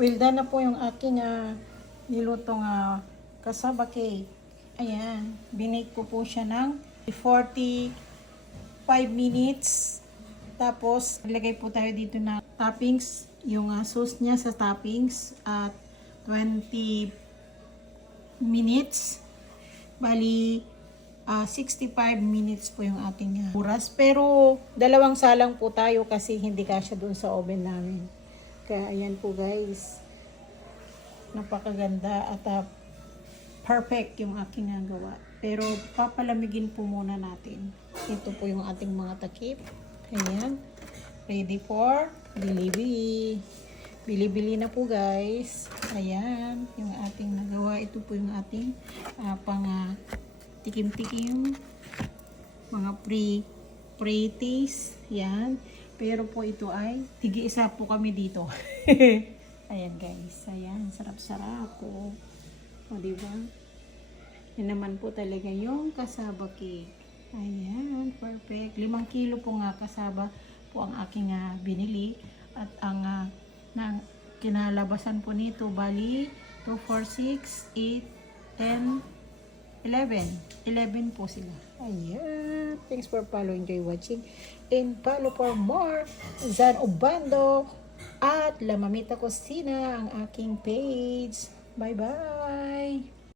Well done na po yung aking nilutong cassava cake. Ayan, binake ko po siya ng 45 minutes. Tapos, ilagay po tayo dito na toppings. Yung sauce niya sa toppings at 20 minutes. Bali, 65 minutes po yung ating oras. Pero, dalawang salang po tayo kasi hindi kasya dun sa oven namin. Kaya, ayan po guys. Napakaganda at perfect yung aking gawa. Pero, papalamigin po muna natin. Ito po yung ating mga takip. Ayan. Ready for delivery. Bili-bili na po guys. Ayan. Yung ating nagawa. Ito po yung ating pang tikim-tikim. Mga pre-taste. Yan. Pero po ito ay tigi-isa po kami dito. Ayan guys. Ayan. Sarap-sarap po. O diba? Yan naman po talaga yung cassava cake. Ayan. Perfect. 5 kilo po nga cassava po ang aking binili. At ang kinalabasan po nito bali 2, 4, 6, 8, 10, 11 po sila. Ayan. Thanks for following. Enjoy watching. And follow for more Zan Obando at La Mamita Cocina ang aking page. Bye bye.